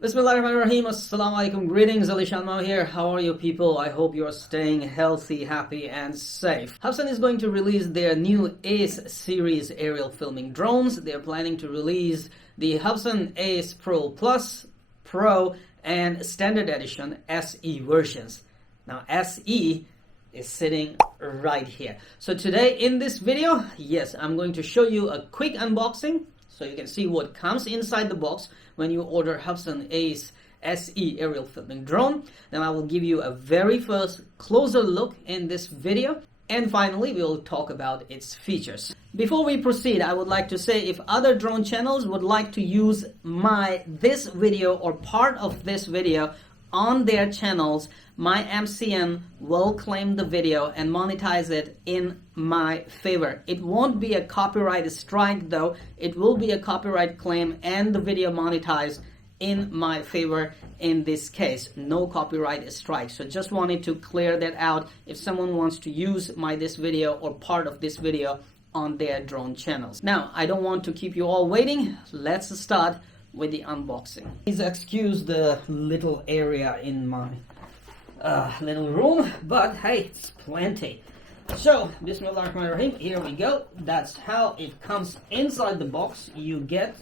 Bismillahirrahmanirrahim. Assalamu alaikum. Greetings, AliShanMao here. How are you people? I hope you're staying healthy, happy and safe. Hubsan is going to release their new ACE series aerial filming drones. They're planning to release the Hubsan ACE Pro Plus, Pro and Standard Edition SE versions. Now SE is sitting right here. So today in this video, yes, I'm going to show you a quick unboxing so you can see what comes inside the box when you order Hubsan ACE SE aerial filming drone. Then I will give you a very first closer look in this video. And finally, we'll talk about its features. Before we proceed, I would like to say if other drone channels would like to use this video or part of this video on their channels, my MCN will claim the video and monetize it in my favor. It won't be a copyright strike though, it will be a copyright claim and the video monetized in my favor in this case. No copyright strike. So just wanted to clear that out if someone wants to use this video or part of this video on their drone channels. Now, I don't want to keep you all waiting. Let's start with the unboxing. Please excuse the little area in my little room, but hey, it's plenty. So, Bismillahirrahmanirrahim, here we go. That's how it comes inside the box. You get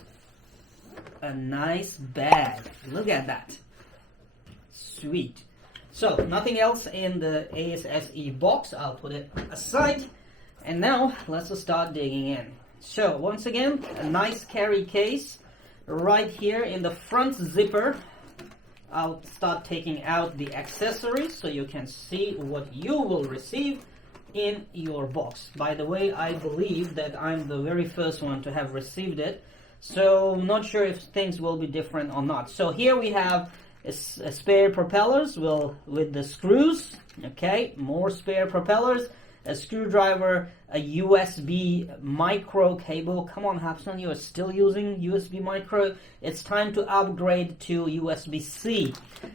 a nice bag. Look at that. Sweet. So, nothing else in the ACE SE box. I'll put it aside. And now, let's start digging in. So, once again, a nice carry case. Right here in the front zipper, I'll start taking out the accessories so you can see what you will receive in your box. By the way, I believe that I'm the very first one to have received it, so I'm not sure if things will be different or not. So here we have a spare propellers with the screws, okay, more spare propellers, a screwdriver, a USB micro cable. Come on, Hubsan, you are still using USB micro. It's time to upgrade to USB-C.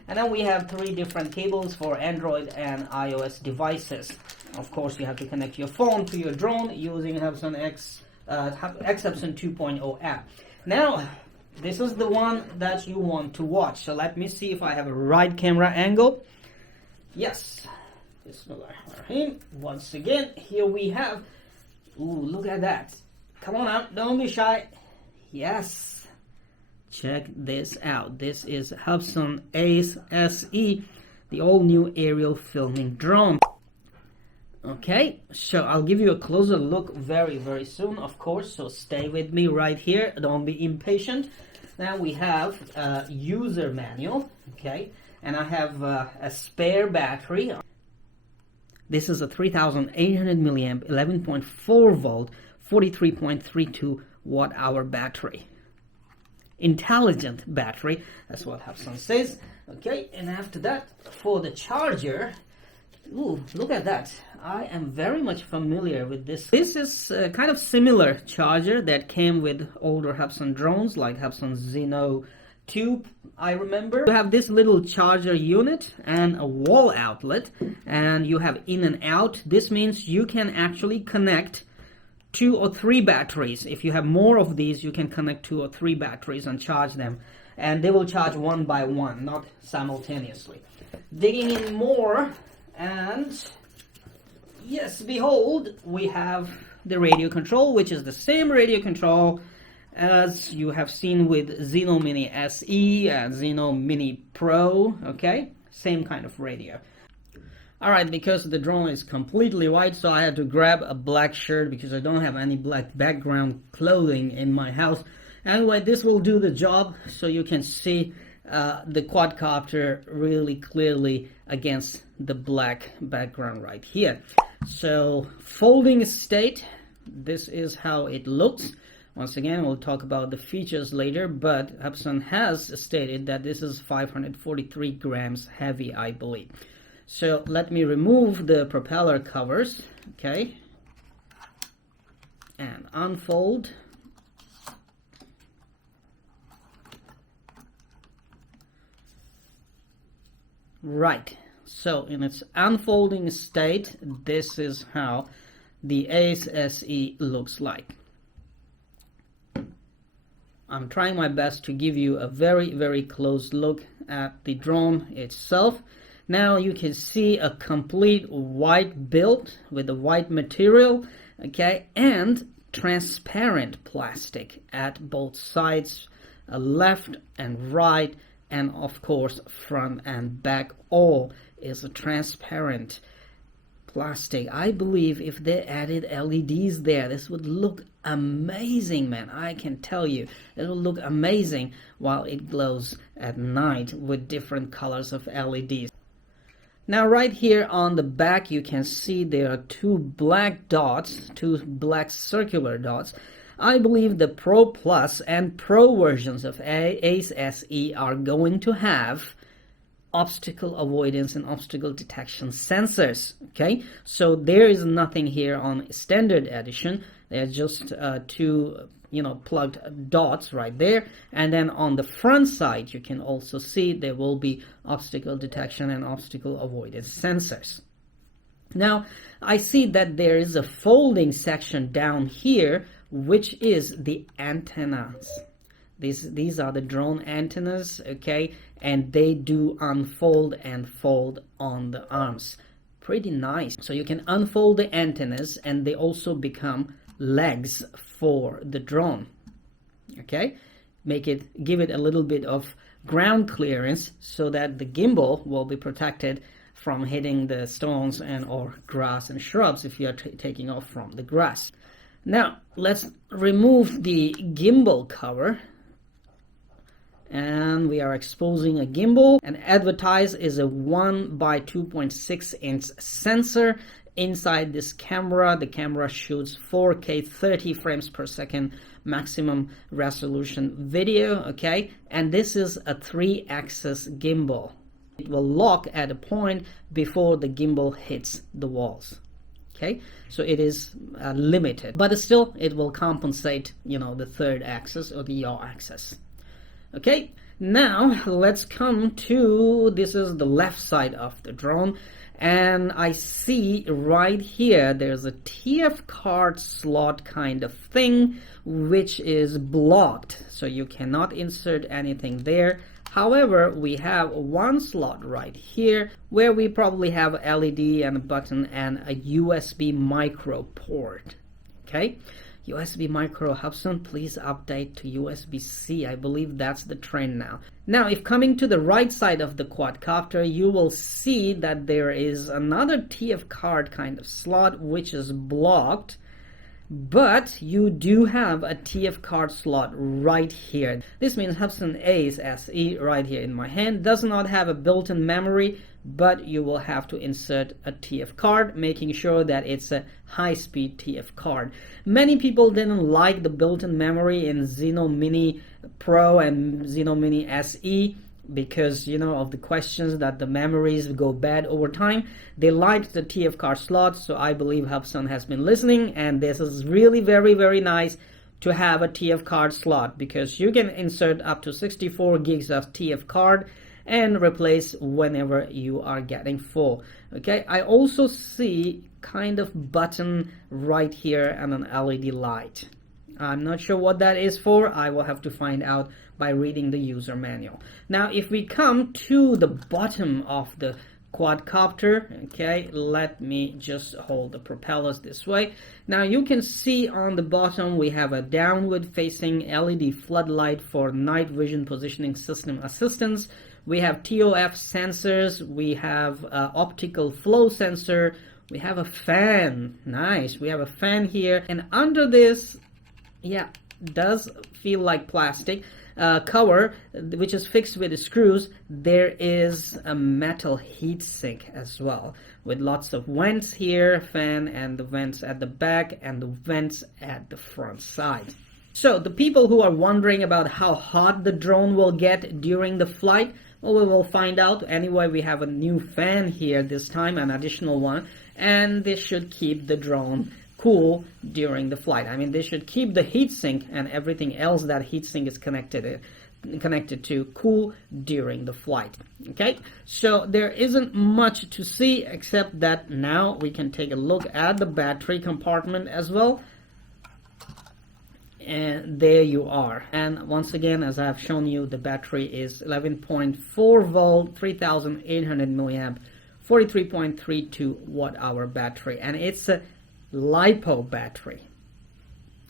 And then we have 3 different cables for Android and iOS devices. Of course, you have to connect your phone to your drone using Hubsan Hubsan 2.0 app. Now, this is the one that you want to watch. So let me see if I have a right camera angle. Yes. Bismillahirrahmanirrahim. Once again, here we have, ooh, look at that. Come on out, don't be shy. Yes. Check this out. This is Hubsan ACE SE, the all new aerial filming drone. Okay, so I'll give you a closer look very, very soon, of course, so stay with me right here. Don't be impatient. Now we have a user manual, okay, and I have a spare battery. This is a 3800 milliamp, 11.4 volt, 43.32 watt hour battery. Intelligent battery, that's what Hubsan says. Okay, and after that, for the charger, ooh, look at that. I am very much familiar with this. This is a kind of similar charger that came with older Hubsan drones like Hubsan Zeno 2, I remember. You have this little charger unit and a wall outlet, and you have in and out. This means you can actually connect 2 or 3 batteries. If you have more of these, you can connect 2 or 3 batteries and charge them, and they will charge one by one, not simultaneously. Digging in more, and yes, behold, we have the radio control, which is the same radio control as you have seen with Zeno Mini SE and Zeno Mini Pro, okay? Same kind of radio. Alright, because the drone is completely white, so I had to grab a black shirt because I don't have any black background clothing in my house. Anyway, this will do the job so you can see the quadcopter really clearly against the black background right here. So, folding state, this is how it looks. Once again, we'll talk about the features later, but Hubsan has stated that this is 543 grams heavy, I believe. So let me remove the propeller covers, okay, and unfold. Right, so in its unfolding state, this is how the ACE SE looks like. I'm trying my best to give you a very close look at the drone itself. Now you can see a complete white build with the white material, okay, and transparent plastic at both sides, left and right, and of course front and back. All is a transparent plastic. I believe if they added LEDs there, this would look amazing, man. I can tell you, it will look amazing while it glows at night with different colors of LEDs. Now right here on the back you can see there are two black dots, two black circular dots. I believe the Pro Plus and Pro versions of ACE SE are going to have obstacle avoidance and obstacle detection sensors. Okay, so there is nothing here on standard edition. They're just two plugged dots right there, and then on the front side you can also see there will be obstacle detection and obstacle avoidance sensors. Now I see that there is a folding section down here, which is the antennas. These are the drone antennas, okay, and they do unfold and fold on the arms. Pretty nice. So you can unfold the antennas and they also become legs for the drone. Okay, give it a little bit of ground clearance so that the gimbal will be protected from hitting the stones and or grass and shrubs if you are taking off from the grass. Now let's remove the gimbal cover, and we are exposing a gimbal. And advertised is a 1 by 2.6 inch sensor. Inside this camera, the camera shoots 4K 30 frames per second maximum resolution video, okay, and this is a 3-axis gimbal. It will lock at a point before the gimbal hits the walls. Okay, so it is limited, but still it will compensate, the third axis or the yaw axis. Okay, now let's come to, this is the left side of the drone, and I see right here there's a TF card slot kind of thing which is blocked, so you cannot insert anything there. However, we have one slot right here where we probably have a LED and a button and a USB micro port. Okay, USB micro. Hubsan, please update to USB-C. I believe that's the trend now. Now, if coming to the right side of the quadcopter, you will see that there is another TF card kind of slot which is blocked, but you do have a TF card slot right here. This means Hubsan ACE SE right here in my hand does not have a built-in memory, but you will have to insert a TF card, making sure that it's a high-speed TF card. Many people didn't like the built-in memory in Xeno Mini Pro and Xeno Mini SE because of the questions that the memories go bad over time. They liked the TF card slot, so I believe Hubsan has been listening, and this is really very nice to have a TF card slot because you can insert up to 64 gigs of TF card and replace whenever you are getting full. Okay, I also see kind of button right here and an LED light. I'm not sure what that is for. I will have to find out by reading the user manual. Now if we come to the bottom of the quadcopter, okay, let me just hold the propellers this way. Now you can see on the bottom we have a downward facing LED floodlight for night vision positioning system assistance. We have TOF sensors, we have optical flow sensor, we have a fan. Nice, we have a fan here, and under this, yeah, does feel like plastic cover which is fixed with the screws. There is a metal heat sink as well with lots of vents here, fan and the vents at the back and the vents at the front side. So the people who are wondering about how hot the drone will get during the flight, well, we will find out. Anyway, we have a new fan here this time, an additional one, and this should keep the drone cool during the flight. I mean, they should keep the heatsink and everything else that heatsink is connected to cool during the flight. Okay, so there isn't much to see except that now we can take a look at the battery compartment as well. And there you are. And once again, as I've shown you, the battery is 11.4 volt, 3800 milliamp, 43.32 watt hour battery, and it's a LiPo battery,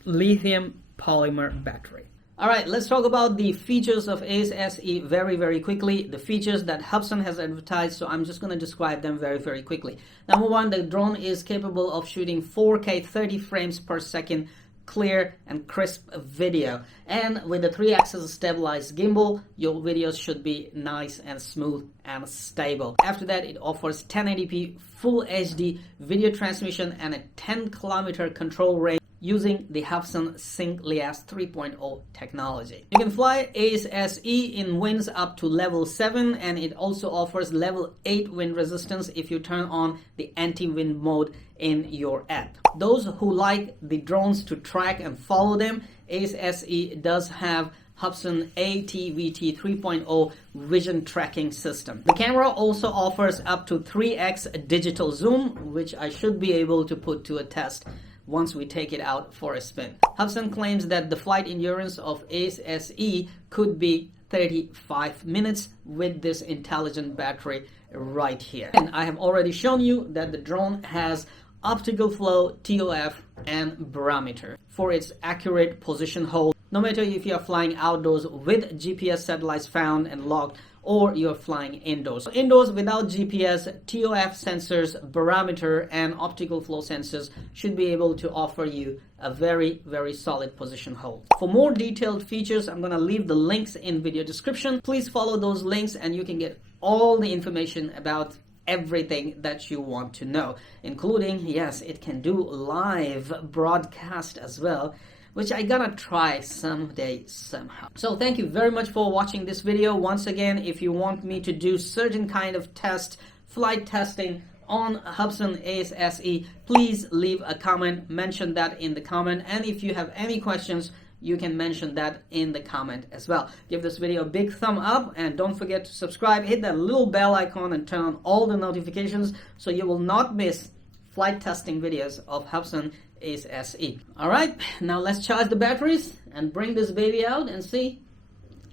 lithium polymer battery. Alright, let's talk about the features of ACE SE very quickly. The features that Hubsan has advertised, so I'm just going to describe them very quickly. Number one, the drone is capable of shooting 4K 30 frames per second clear and crisp video, and with the 3-axis stabilized gimbal, your videos should be nice and smooth and stable. After that, it offers 1080p full HD video transmission and a 10-kilometer control range using the Hubsan Sync Lias 3.0 technology. You can fly ACE SE in winds up to level 7, and it also offers level 8 wind resistance if you turn on the anti-wind mode in your app. Those who like the drones to track and follow them, ACE SE does have Hubsan ATVT 3.0 vision tracking system. The camera also offers up to 3x digital zoom, which I should be able to put to a test once we take it out for a spin. Hubsan claims that the flight endurance of ACE SE could be 35 minutes with this intelligent battery right here. And I have already shown you that the drone has optical flow, TOF, and barometer for its accurate position hold, no matter if you are flying outdoors with GPS satellites found and logged, or you're flying indoors. Indoors without GPS, TOF sensors, barometer, and optical flow sensors should be able to offer you a very solid position hold. For more detailed features, I'm going to leave the links in video description. Please follow those links and you can get all the information about everything that you want to know, including, yes, it can do live broadcast as well, which I gotta try someday somehow. So thank you very much for watching this video. Once again, if you want me to do certain kind of test, flight testing on Hubsan ACE SE, please leave a comment, mention that in the comment, and if you have any questions, you can mention that in the comment as well. Give this video a big thumb up and don't forget to subscribe, hit that little bell icon and turn on all the notifications so you will not miss flight testing videos of Hubsan ACE SE. Alright, now let's charge the batteries and bring this baby out and see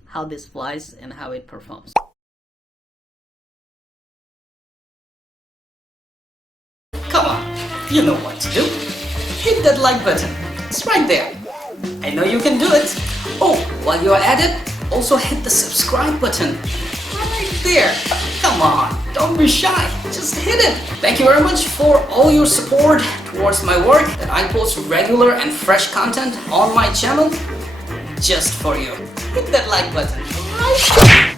how this flies and how it performs. Come on, you know what to do. Hit that like button. It's right there. I know you can do it. Oh, while you're at it, also hit the subscribe button. Right there. Come on, don't be shy. Just hit it. Thank you very much for all your support towards my work, that I post regular and fresh content on my channel just for you. Hit that like button. Right.